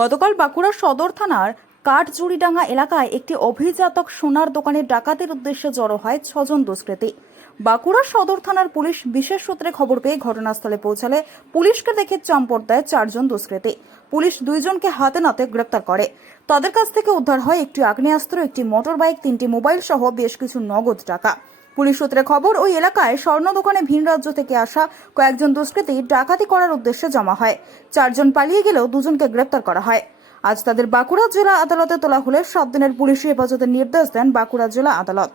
গতকাল বাঁকুড়া সদর থানার কাঠজুড়িডাঙ্গা এলাকায় একটি অভিজাতক সোনার দোকানে ডাকাতির উদ্দেশ্যে জড়ো হয় ছজন দুষ্কৃতী। বাঁকুড়া সদর থানার পুলিশ বিশেষ সূত্রে খবর পেয়ে ঘটনাস্থলে পৌঁছালে পুলিশকে দেখে চম্পট দেয় চারজন দুষ্কৃতী। পুলিশ দুইজনকে হাতে নাতে গ্রেপ্তার করে। তাদের কাছ থেকে উদ্ধার হয় একটি আগ্নেয়াস্ত্র, একটি মোটর বাইক তিনটি মোবাইল সহ বেশ কিছু নগদ টাকা। পুলিশ সূত্রে খবর, ওই এলাকায় স্বর্ণ দোকানে ভিন রাজ্য থেকে আসা কয়েকজন দুষ্কৃতী ডাকাতি করার উদ্দেশ্যে জমা হয়। চারজন পালিয়ে গেলেও দুজনকে গ্রেপ্তার করা হয়। আজ তাদের বাঁকুড়া জেলা আদালতে তোলা হলে সাত দিনের পুলিশি হেফাজতের নির্দেশ দেন বাঁকুড়া জেলা আদালত।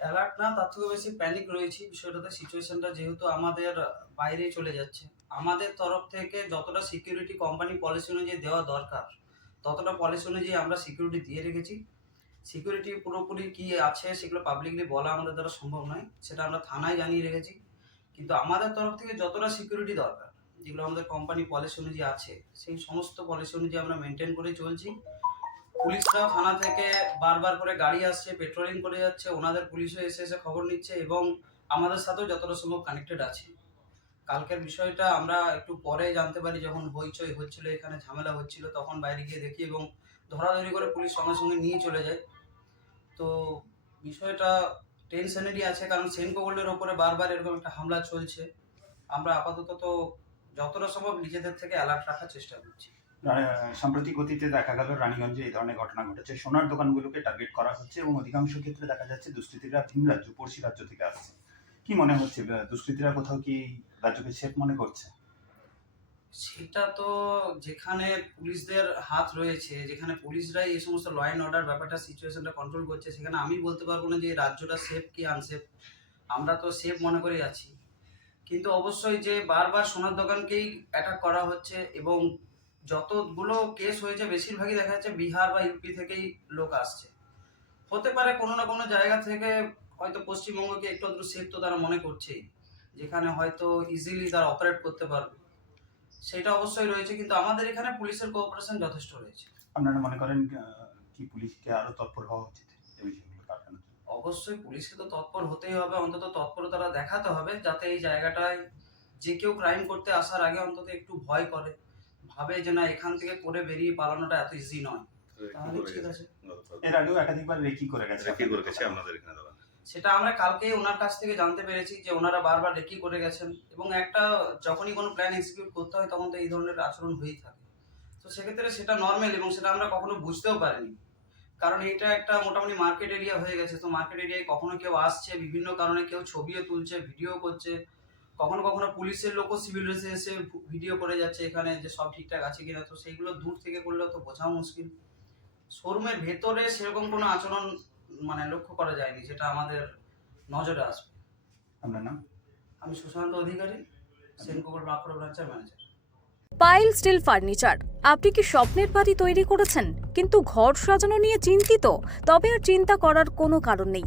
অ্যালার্ট না, তার থেকে বেশি প্যানিক রয়েছি। বিষয়টাতে সিচুয়েশনটা যেহেতু আমাদের বাইরে চলে যাচ্ছে। আমাদের তরফ থেকে যতটা সিকিউরিটি কোম্পানি পলিসি অনুযায়ী দেওয়া দরকার, ততটা পলিসি অনুযায়ী আমরা সিকিউরিটি দিয়ে রেখেছি। সিকিউরিটি পুরোপুরি কি আছে সেগুলো পাবলিকলি বলা আমাদের দ্বারা সম্ভব নয়, সেটা আমরা থানায় জানিয়ে রেখেছি। কিন্তু আমাদের তরফ থেকে যতটা সিকিউরিটি দরকার, যেগুলো আমাদের কোম্পানি পলিসি অনুযায়ী আছে, সেই সমস্ত পলিসি অনুযায়ী আমরা মেনটেন করে চলছি। পুলিশরাও থানা থেকে বারবার করে গাড়ি আসছে পেট্রোলিং করে যাচ্ছে, ওনাদের পুলিশও এসে এসে খবর নিচ্ছে এবং আমাদের সাথেও যতটা সম্ভব কানেক্টেড আছে। কালকের বিষয়টা আমরা একটু পরে জানতে পারি, যখন হইচই হচ্ছিল, এখানে ঝামেলা হচ্ছিল, তখন বাইরে গিয়ে দেখি এবং ধরাধরি করে পুলিশ সঙ্গে সঙ্গে নিয়ে চলে যায়। তো বিষয়টা টেনশনেরই আছে, কারণ সেনকো গোল্ডের ওপরে বারবার এরকম একটা হামলা চলছে। আমরা আপাতত তো যতটা সম্ভব নিজেদের থেকে অ্যালার্ট রাখার চেষ্টা করছি। সাম্প্রতিক অতীতে দেখা গেল রানীগঞ্জে এই ধরনের ঘটনা ঘটেছে। সোনার দোকানগুলোকে টার্গেট করা হচ্ছে এবং অধিকাংশ ক্ষেত্রে দেখা যাচ্ছে দুষ্কৃতীরা ভিন রাজ্য, পড়শি রাজ্য থেকে আসছে। কি মনে হচ্ছে? দুষ্কৃতীরা কোথাও কি রাজ্যকে সেফ মনে করছে? সেটা তো যেখানে পুলিশদের হাত রয়েছে, যেখানে পুলিশরাই এই সমস্ত ল অ্যান্ড অর্ডার ব্যাপারটা সিচুয়েশনটা কন্ট্রোল করছে, সেখানে আমি বলতে পারব না যে রাজ্যটা সেফ কি আনসেফ আমরা তো সেফ মনে করে আছি। কিন্তু অবশ্যই যে বারবার সোনার দোকানকেই অ্যাটাক করা হচ্ছে এবং যতগুলো কেস হয়েছে, বেশিরভাগই দেখা যাচ্ছে বিহার বা ইউপি থেকেই লোক আসছে। হতে পারে কোনো না কোনো জায়গা থেকে হয়তো পশ্চিমবঙ্গকে একটু সেফ তো তারা মনে করছেই, যেখানে হয়তো ইজিলি তারা অপারেট করতে পারবে। সেটা অবশ্যই রয়েছে কিন্তু আমাদের এখানে পুলিশের কোঅপারেশন যথেষ্ট রয়েছে। আপনারা মনে করেন কি পুলিশকে আরও তৎপর হওয়া উচিত এই বিষয়গুলো কাটানোর জন্য? অবশ্যই পুলিশকে তো তৎপর হতেই হবে অন্তত তৎপরতাটা দেখাতে হবে যাতে এই জায়গাটায় যে কেউ ক্রাইম করতে আসার আগে অন্তত একটু ভয় করে ভাবে যে না এখান থেকে করে বেরিয়ে পালানোটা এত ইজি নয়। তাহলে ঠিক আছে। এর আগেও একাধিকবার রেকি করে গেছে রেকি করে গেছে আপনাদের এখানে দাদা সেটা আমরা কালকে ওনার কাছ থেকে জানতে পেরেছি যে ওনারা বারবার রেকি করে গেছেন এবং একটা যখনই কোনো প্ল্যান এক্সিকিউট করতে হয় তখন তো এই ধরনের আচরণ হয়েই থাকে। তো সেক্ষেত্রে সেটা নর্মাল এবং সেটা আমরা কখনো বুঝতেও পারিনি। কারণ এটা একটা মোটামুটি মার্কেট এরিয়া হয়ে গেছে। তো মার্কেট এরিয়ায় কখনো কেউ আসছে, বিভিন্ন কারণে কেউ ছবিও তুলছে ভিডিও করছে। কখনো কখনো পুলিশের লোকও সিভিল ড্রেসে এসে ভিডিও করে যাচ্ছে এখানে যে সব ঠিকঠাক আছে কিনা। তো সেইগুলো দূর থেকে করলেও তো বোঝাও মুশকিল। শোরুমের ভেতরে সেরকম কোনো আচরণ মানে লক্ষ্য করা যায়নি যেটা আমাদের নজরে আসবে। আপনার নাম? আমি সুশান্ত অধিকারী সেনকোবর বাঁকুড়া ব্রাঞ্চের ম্যানেজার পাইল স্টিল ফার্নিচার আপনি কি স্বপ্নের বাড়ি তৈরি করেছেন? কিন্তু ঘর সাজানো নিয়ে চিন্তিত তবে আর চিন্তা করার কোনো কারণ নেই।